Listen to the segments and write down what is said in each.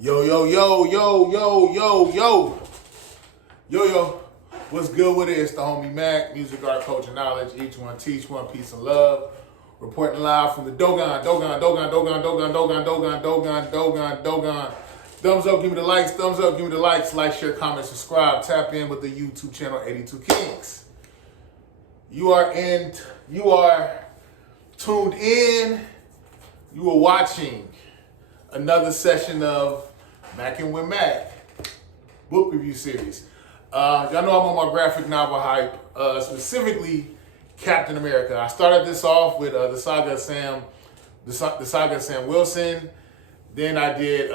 Yo, yo, yo, yo, yo, yo, yo. Yo, yo. What's good with it? It's the homie Mac, music, art, culture, knowledge. Each one teach, one peace and love. Reporting live from the Dogon. Thumbs up, give me the likes. Thumbs up, give me the likes. Like, share, comment, subscribe. Tap in with the YouTube channel 82 Kings. You are tuned in. You are watching another session of Mackin' with Mac book review series. Y'all know I'm on my graphic novel hype, specifically Captain America. I started this off with the saga of Sam Wilson. Then I did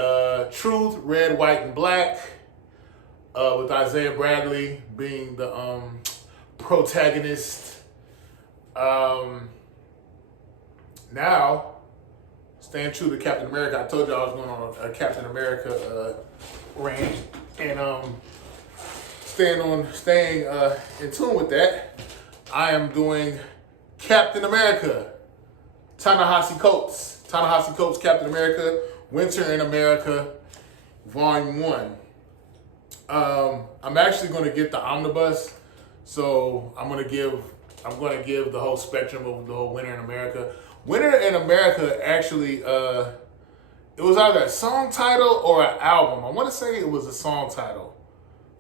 Truth, Red, White, and Black, with Isaiah Bradley being the protagonist. Now, staying true to Captain America, I told you I was going on a Captain America range, and staying in tune with that, I am doing Captain America, Ta-Nehisi Coates, Captain America, Winter in America, VOL.1. I'm actually going to get the omnibus, so I'm going to give the whole spectrum of the whole Winter in America. Winter in America actually, it was either a song title or an album. I want to say it was a song title.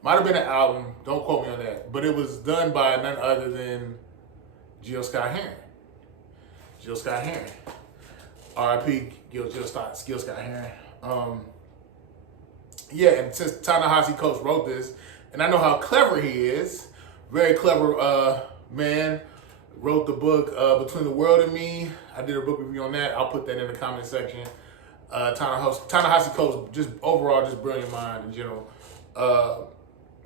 Might have been an album. Don't quote me on that. But it was done by none other than Gil Scott-Heron. R.I.P. Gil Scott-Heron. Yeah, and since Ta-Nehisi Coates wrote this, and I know how clever he is, very clever man, wrote the book Between the World and Me. I did a book review on that. I'll put that in the comment section. Ta-Nehisi Coates, just overall, just brilliant mind in general.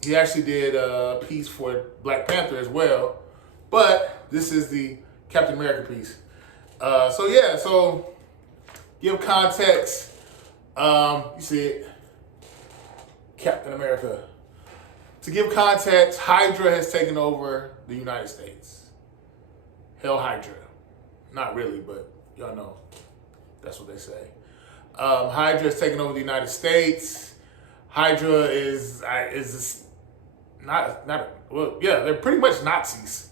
He actually did a piece for Black Panther as well, but this is the Captain America piece. So give context. You see it, Captain America. To give context, Hydra has taken over the United States. Hell Hydra. Not really, but y'all know. That's what they say. Hydra has taken over the United States. Hydra is they're pretty much Nazis.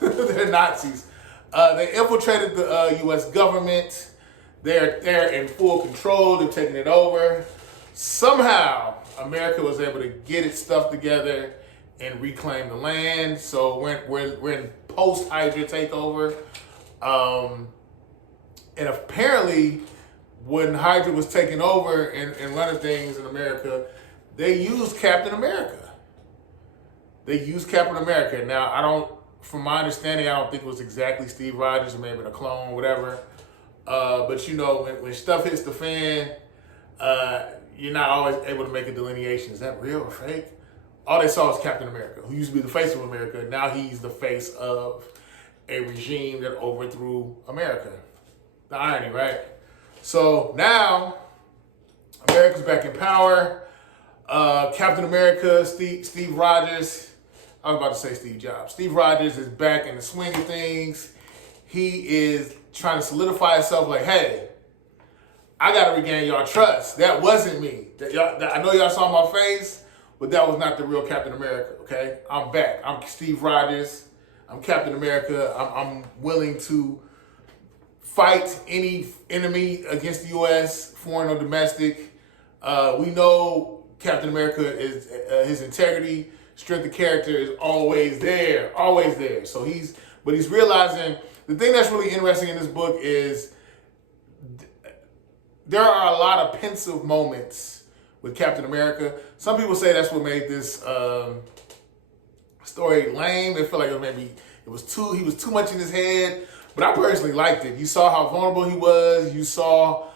They're Nazis. They infiltrated the U.S. government. They're in full control. They're taking it over. Somehow, America was able to get its stuff together and reclaim the land. So we're in post-Hydra takeover. And apparently, when Hydra was taking over and running things in America, they used Captain America. Now, from my understanding, I don't think it was exactly Steve Rogers, or maybe a clone, whatever. But you know, when stuff hits the fan, you're not always able to make a delineation. Is that real or fake? All they saw was Captain America, who used to be the face of America. Now he's the face of a regime that overthrew America. The irony, right? So now, America's back in power. Captain America, Steve Rogers, I was about to say Steve Jobs. Steve Rogers is back in the swing of things. He is trying to solidify himself like, hey, I got to regain y'all trust. That wasn't me. I know y'all saw my face, but that was not the real Captain America, okay? I'm back. I'm Steve Rogers. I'm Captain America. I'm willing to fight any enemy against the U.S., foreign or domestic. We know Captain America is his integrity, strength of character is always there. So he's realizing the thing that's really interesting in this book is there are a lot of pensive moments with Captain America. Some people say that's what made this story lame. They feel like he was too much in his head. But I personally liked it. You saw how vulnerable he was. You saw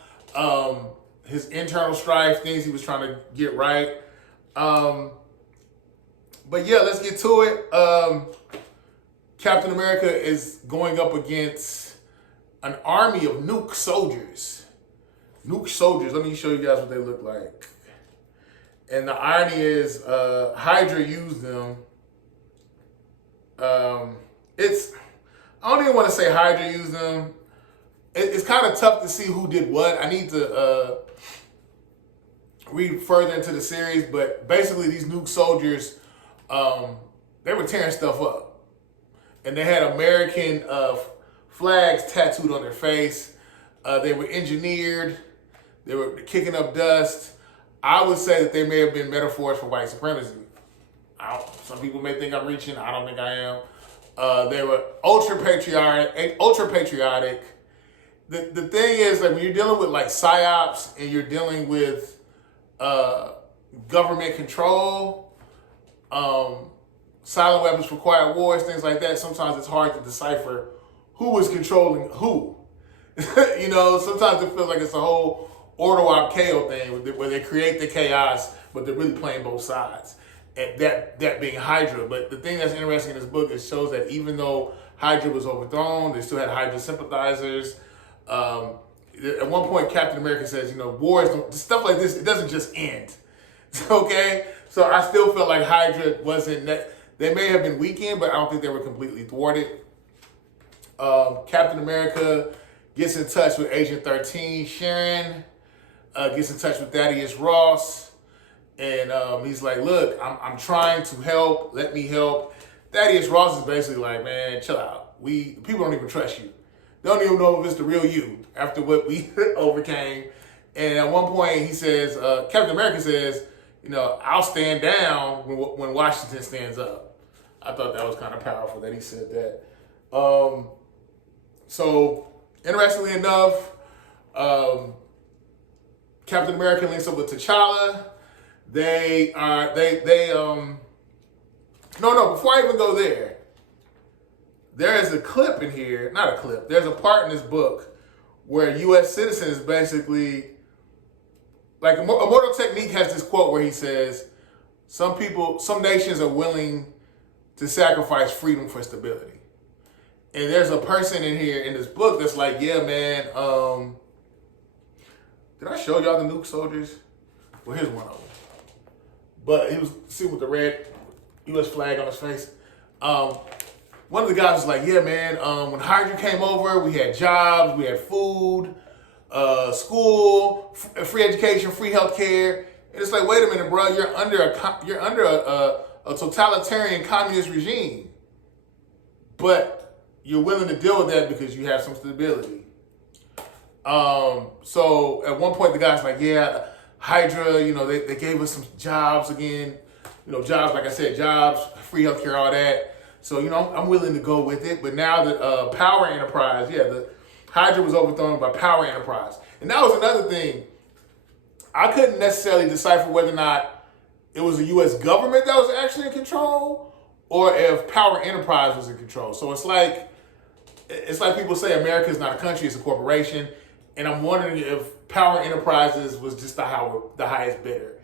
his internal strife, things he was trying to get right. But yeah, let's get to it. Captain America is going up against an army of nuke soldiers. Let me show you guys what they look like. And the irony is, Hydra used them. I don't even want to say Hydra used them. It's kind of tough to see who did what. I need to read further into the series, but basically these nuke soldiers, they were tearing stuff up. And they had American flags tattooed on their face. They were engineered. They were kicking up dust. I would say that they may have been metaphors for white supremacy. Some people may think I'm reaching. I don't think I am. They were ultra patriotic. The thing is, like, when you're dealing with like psyops and you're dealing with government control, silent weapons for quiet wars, things like that, sometimes it's hard to decipher who is controlling who. You know, sometimes it feels like it's a whole order op KO thing where they create the chaos, but they're really playing both sides. And that being Hydra. But the thing that's interesting in this book is shows that even though Hydra was overthrown, they still had Hydra sympathizers. At one point, Captain America says, you know, wars, stuff like this, it doesn't just end. Okay? So I still felt like Hydra wasn't, they may have been weakened, but I don't think they were completely thwarted. Captain America gets in touch with Agent 13, Sharon, gets in touch with Thaddeus Ross, and he's like, look, I'm trying to help, let me help. Thaddeus Ross is basically like, man, chill out. People don't even trust you. They don't even know if it's the real you after what we overcame. And at one point he says, Captain America says, you know, I'll stand down when Washington stands up. I thought that was kind of powerful that he said that. So interestingly enough, Captain America links up with T'Challa. Before I even go there, there is a clip in here, not a clip, there's a part in this book where U.S. citizens basically, like Immortal Technique has this quote where he says, some nations are willing to sacrifice freedom for stability. And there's a person in here in this book that's like, yeah, man, did I show y'all the nuke soldiers? Well, here's one of them. But he was sitting with the red U.S. flag on his face. One of the guys was like, yeah, man, when Hydra came over, we had jobs, we had food, school, free education, free healthcare. And it's like, wait a minute, bro, you're under a totalitarian communist regime. But you're willing to deal with that because you have some stability. So at one point, the guy's like, yeah, Hydra, you know, they gave us some jobs again. You know, jobs, like I said, jobs, free healthcare, all that. So, you know, I'm willing to go with it. But now the Power Enterprise, the Hydra was overthrown by Power Enterprise. And that was another thing. I couldn't necessarily decipher whether or not it was the U.S. government that was actually in control or if Power Enterprise was in control. So it's like people say America is not a country, it's a corporation. And I'm wondering if Power Enterprises was just the highest bidder.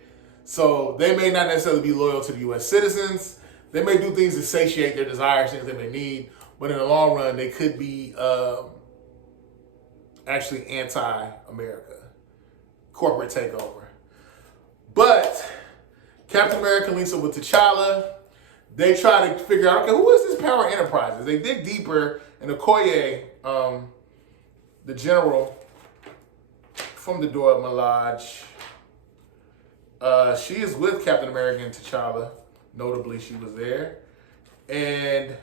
So they may not necessarily be loyal to the U.S. citizens. They may do things to satiate their desires, things they may need. But in the long run, they could be actually anti-America. Corporate takeover. But Captain America links up with T'Challa. They try to figure out, okay, who is this Power Enterprises? They dig deeper, and Okoye, the general from the Dora Milaje, she is with Captain America and T'Challa. Notably, she was there. And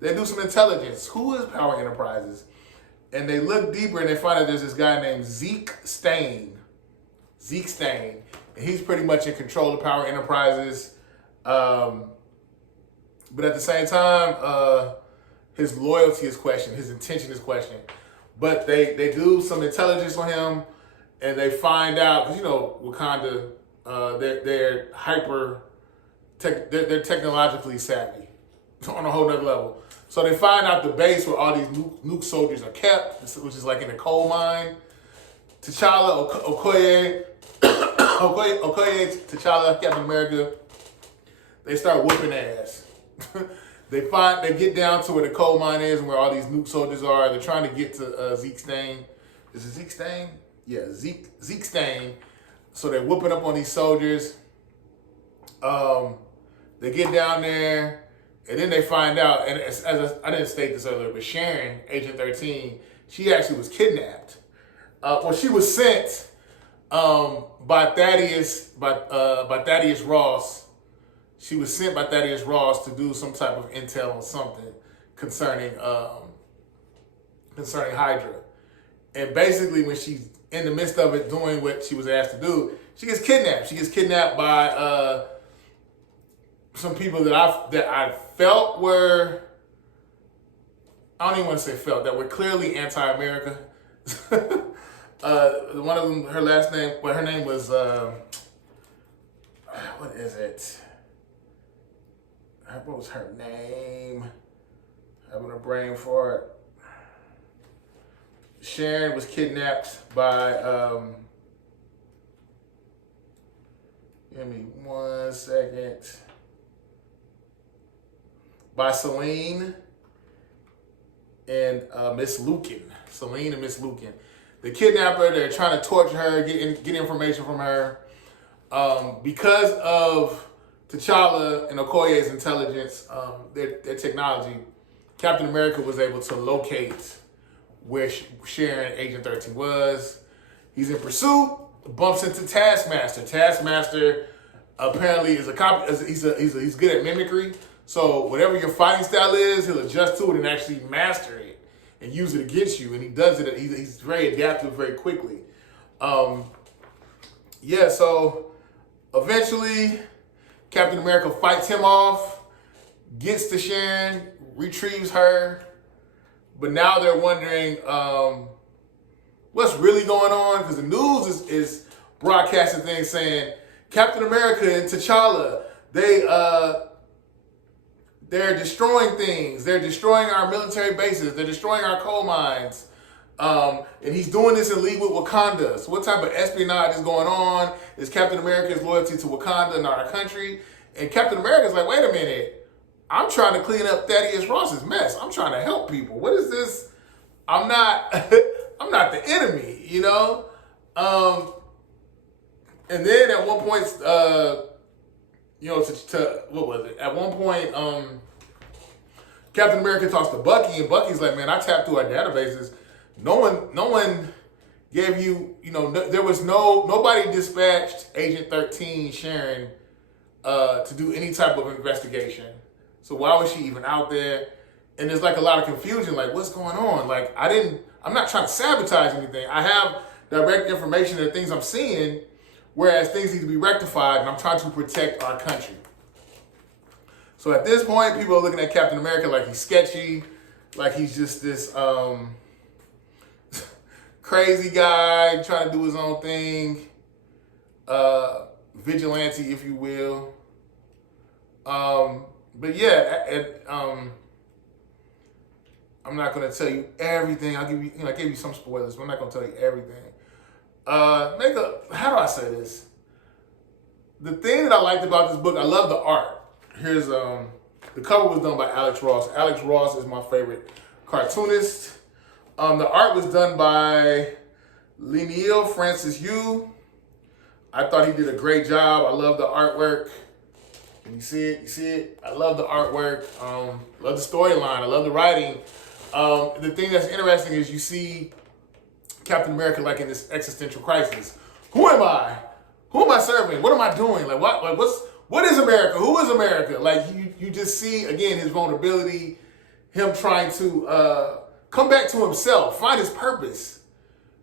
they do some intelligence. Who is Power Enterprises? And they look deeper and they find out there's this guy named Zeke Stain. And he's pretty much in control of Power Enterprises. But at the same time, his loyalty is questioned. His intention is questioned. But they do some intelligence on him and they find out, because, you know, Wakanda, they're they're technologically savvy on a whole nother level. So they find out the base where all these nuke soldiers are kept, which is like in a coal mine. T'Challa, Okoye, T'Challa, Captain America, they start whooping ass. They get down to where the coal mine is and where all these nuke soldiers are. They're trying to get to Zeke Stain. Is it Zeke Stain? Yeah, Zeke Stain. So they're whooping up on these soldiers. They get down there, and then they find out, and I didn't state this earlier, but Sharon, Agent 13, she actually was kidnapped. She was sent by Thaddeus Ross. She was sent by Thaddeus Ross to do some type of intel on something concerning Hydra. And basically, when she's in the midst of it, doing what she was asked to do, she gets kidnapped. She gets kidnapped by some people that I felt were, I don't even want to say felt, that were clearly anti-America. One of them, her last name, well, her name was, what is it? What was her name? Having a brain for it. Sharon was kidnapped by, give me 1 second. By Celine and Miss Lucan. Celine and Miss Lucan. They kidnap her. They're trying to torture her, get information from her. Because of T'Challa and Okoye's intelligence, their technology, Captain America was able to locate where Sharon, Agent 13, was. He's in pursuit, bumps into Taskmaster. Taskmaster apparently is a copy. He's good at mimicry. So whatever your fighting style is, he'll adjust to it and actually master it and use it against you. And he does it. He's very adaptive very quickly. So eventually Captain America fights him off, gets to Sharon, retrieves her. But now they're wondering what's really going on, because the news is broadcasting things saying Captain America and T'Challa, they're destroying things. They're destroying our military bases. They're destroying our coal mines. And he's doing this in league with Wakanda. So what type of espionage is going on? Is Captain America's loyalty to Wakanda and our country? And Captain America's like, wait a minute. I'm trying to clean up Thaddeus Ross's mess. I'm trying to help people. What is this? I'm not the enemy, you know? And then at one point, what was it? At one point, Captain America talks to Bucky, and Bucky's like, man, I tapped through our databases. No one gave you, there was nobody dispatched Agent 13, Sharon, to do any type of investigation. So why was she even out there? And there's like a lot of confusion, like what's going on? Like I'm not trying to sabotage anything. I have direct information of things I'm seeing, whereas things need to be rectified, and I'm trying to protect our country. So at this point, people are looking at Captain America like he's sketchy, like he's just this crazy guy trying to do his own thing, vigilante, if you will. But yeah, I'm not going to tell you everything. I'll give you, I gave you some spoilers, but I'm not going to tell you everything. How do I say this? The thing that I liked about this book, I love the art. Here's, the cover was done by Alex Ross. Alex Ross is my favorite cartoonist. The art was done by Leniel Francis Yu. I thought he did a great job. I love the artwork. Can you see it? You see it? I love the artwork. Love the storyline. I love the writing. The thing that's interesting is you see Captain America like in this existential crisis. Who am I? Who am I serving? What am I doing? What is America? Who is America? Like you just see again his vulnerability, him trying to come back to himself, find his purpose.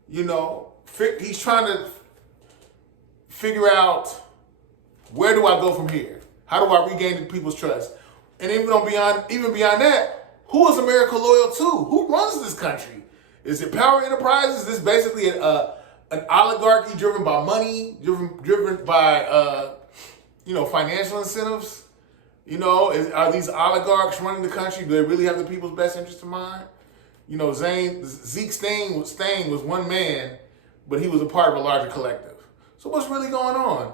He's trying to figure out, where do I go from here? How do I regain people's trust? And even beyond that, who is America loyal to? Who runs this country? Is it Power Enterprises? Is this basically an oligarchy driven by money, driven by financial incentives? Are these oligarchs running the country? Do they really have the people's best interest in mind? Zeke Stain was one man, but he was a part of a larger collective. So what's really going on?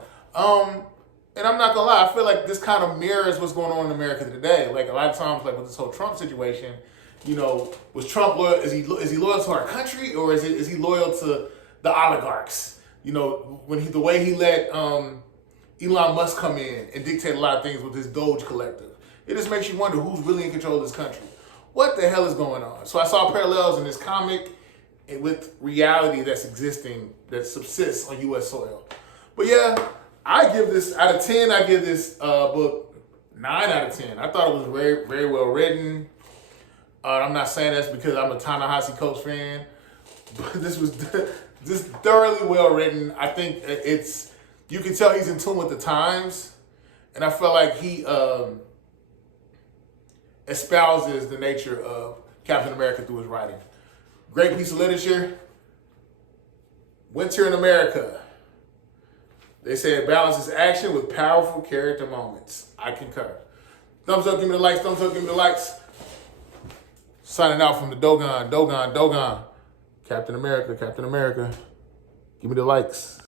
And I'm not gonna lie, I feel like this kind of mirrors what's going on in America today. Like a lot of times, like with this whole Trump situation, was Trump loyal? Is he loyal to our country, or is he loyal to the oligarchs? The way he let Elon Musk come in and dictate a lot of things with his Doge collective. It just makes you wonder who's really in control of this country. What the hell is going on? So I saw parallels in this comic with reality that's existing, that subsists on U.S. soil. But yeah, I give this, out of 10, I give this book 9 out of 10. I thought it was very, very well written. I'm not saying that's because I'm a Ta-Nehisi Coates fan, but this was just thoroughly well written. I think you can tell he's in tune with the times, and I felt like he espouses the nature of Captain America through his writing. Great piece of literature. Winter in America. They say it balances action with powerful character moments. I concur. Thumbs up, give me the likes. Thumbs up, give me the likes. Signing out from the Dogon. Captain America. Give me the likes.